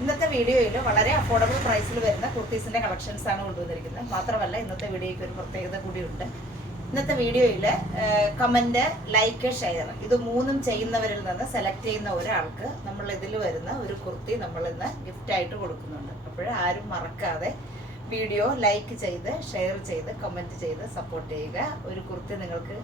ഇന്നത്തെ വീഡിയോയിൽ വളരെ അഫോർഡബിൾ പ്രൈസിൽ വരുന്ന കുർത്തീസിന്റെ കളക്ഷൻസ് ആണ് കൊണ്ടുവന്നിരിക്കുന്നത്. മാത്രമല്ല ഇന്നത്തെ വീഡിയോയ്ക്ക് ഒരു പ്രത്യേകത കൂടിയുണ്ട്. ഇന്നത്തെ വീഡിയോയിൽ കമന്റ്, ലൈക്ക്, ഷെയർ ഇത് മൂന്നും ചെയ്യുന്നവരിൽ നിന്ന് സെലക്ട് ചെയ്യുന്ന ഒരാൾക്ക് നമ്മൾ ഇതിൽ വരുന്ന ഒരു കുർത്തി നമ്മൾ ഇന്ന് ഗിഫ്റ്റ് ആയിട്ട് കൊടുക്കുന്നുണ്ട്. അപ്പോൾ ആരും മറക്കാതെ വീഡിയോ ലൈക്ക് ചെയ്ത്, ഷെയർ ചെയ്ത്, കമന്റ് ചെയ്ത് സപ്പോർട്ട് ചെയ്യുക. ഒരു കുർത്തി നിങ്ങൾക്ക്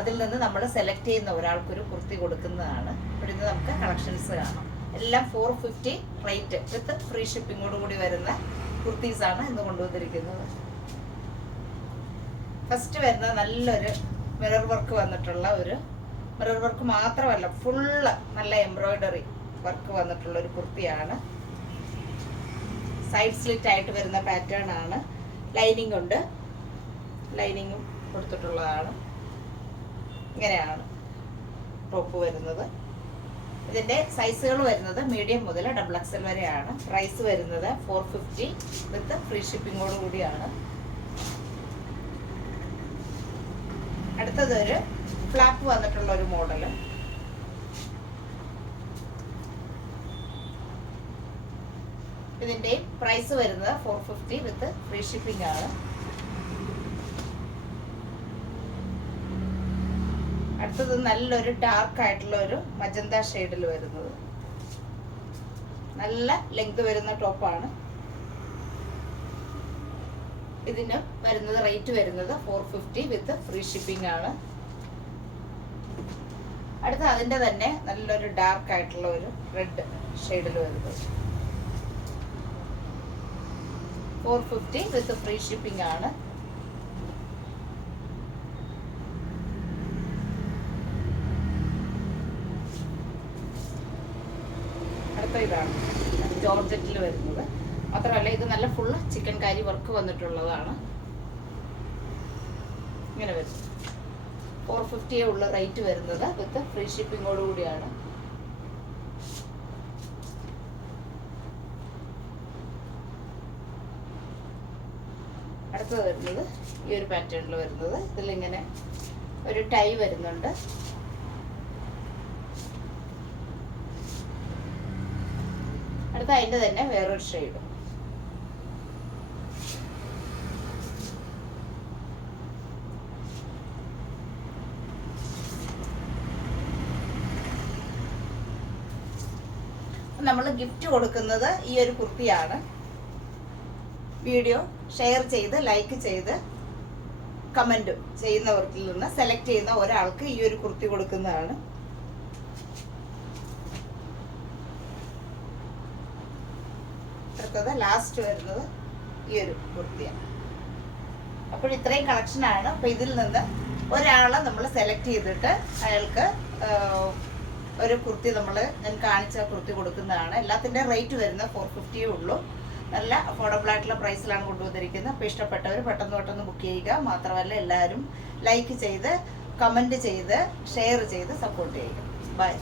അതിൽ നിന്ന് നമ്മൾ സെലക്ട് ചെയ്യുന്ന ഒരാൾക്കൊരു കുർത്തി കൊടുക്കുന്നതാണ്. ഇവിടെ നിന്ന് നമുക്ക് കളക്ഷൻസ് കാണാം. എല്ലാം 450 റേറ്റ് വിത്ത് ഫ്രീ ഷിപ്പിങ്ങോട് കൂടി വരുന്ന കുർത്തീസാണ് ഇന്ന് കൊണ്ടുവന്നിരിക്കുന്നത്. ഫസ്റ്റ് വരുന്നത് നല്ലൊരു മിറർ വർക്ക് വന്നിട്ടുള്ള ഒരു മിറർ വർക്ക് മാത്രമല്ല, ഫുള്ള് നല്ല എംബ്രോയിഡറി വർക്ക് വന്നിട്ടുള്ള ഒരു കുർത്തിയാണ്. സൈഡ് സ്ലിറ്റ് ആയിട്ട് വരുന്ന പാറ്റേൺ ആണ്. ലൈനിങ് ഉണ്ട്, ലൈനിങ്ങും കൊടുത്തിട്ടുള്ളതാണ്. ഇങ്ങനെയാണ് ടോപ്പ് വരുന്നത്. ഇതിന്റെ സൈസുകൾ വരുന്നത് മീഡിയം മുതൽ XXL വരെയാണ്. പ്രൈസ് വരുന്നത് 450 വിത്ത് ഫ്രീ ഷിപ്പിങ്ങോട് കൂടിയാണ്. അടുത്തത് ഒരു ഫ്ലാപ്പ് വന്നിട്ടുള്ള ഒരു മോഡല്. ഇതിന്റെ പ്രൈസ് വരുന്നത് 450 വിത്ത് ഫ്രീ ഷിപ്പിംഗ് ആണ്. അടുത്തത് നല്ലൊരു ഡാർക്ക് ആയിട്ടുള്ള ഒരു മജന്ത ഷെയ്ഡിൽ വരുന്നത്, നല്ല ലെങ്ത് വരുന്ന ടോപ്പാണ്. ഇതിന് വരുന്നത് റേറ്റ് വരുന്നത് 450 വിത്ത് ഫ്രീ ഷിപ്പിംഗ് ആണ്. അടുത്ത അതിന്റെ തന്നെ നല്ലൊരു ഡാർക്ക് ആയിട്ടുള്ള ഒരു റെഡ് ഷെയ്ഡിൽ വരുന്നത് 450 വിത്ത് ഫ്രീ ഷിപ്പിംഗ് ആണ്. അടുത്ത ഇതാണ് ജോർജറ്റിൽ വരുന്നത്. മാത്രമല്ല ഇത് നല്ല ഫുള്ള് ചിക്കൻ കാരി വർക്ക് വന്നിട്ടുള്ളതാണ്. ഇങ്ങനെ വരും. 450 ഉള്ള റേറ്റ് വരുന്നത് വിത്ത് ഫ്രീ ഷിപ്പിങ്ങോട് കൂടിയാണ്. അടുത്തത് വരുന്നത് ഈ ഒരു പാറ്റേണിൽ വരുന്നത്. ഇതിലിങ്ങനെ ഒരു ടൈ വരുന്നുണ്ട്. അടുത്ത അതിൻ്റെ തന്നെ വേറൊരു ഷെയ്ഡ്. നമ്മൾ ഗിഫ്റ്റ് കൊടുക്കുന്നത് ഈ ഒരു കുർത്തിയാണ്. വീഡിയോ ഷെയർ ചെയ്ത്, ലൈക്ക് ചെയ്ത്, കമൻറ്റ് ചെയ്യുന്നവർക്കിൽ നിന്ന് സെലക്ട് ചെയ്യുന്ന ഒരാൾക്ക് ഈ ഒരു കുർത്തി കൊടുക്കുന്നതാണ്. അടുത്തത് ലാസ്റ്റ് വരുന്നത് ഈ ഒരു കുർത്തിയാണ്. അപ്പോൾ ഇത്രയും കളക്ഷനാണ്. അപ്പോൾ ഇതിൽ നിന്ന് ഒരാളെ നമ്മൾ സെലക്ട് ചെയ്തിട്ട് അയാൾക്ക് ഒരു കുർത്തി ഞാൻ കാണിച്ച കുർത്തി കൊടുക്കുന്നതാണ്. എല്ലാത്തിൻ്റെ റേറ്റ് വരുന്നത് 450 ഉള്ളൂ. നല്ല അഫോർഡബിൾ ആയിട്ടുള്ള പ്രൈസിലാണ് കൊണ്ടുവന്നിരിക്കുന്നത്. അപ്പോൾ ഇഷ്ടപ്പെട്ടവർ പെട്ടെന്ന് ബുക്ക് ചെയ്യുക. മാത്രമല്ല എല്ലാവരും ലൈക്ക് ചെയ്ത്, കമൻറ്റ് ചെയ്ത്, ഷെയർ ചെയ്ത് സപ്പോർട്ട് ചെയ്യുക. ബൈ.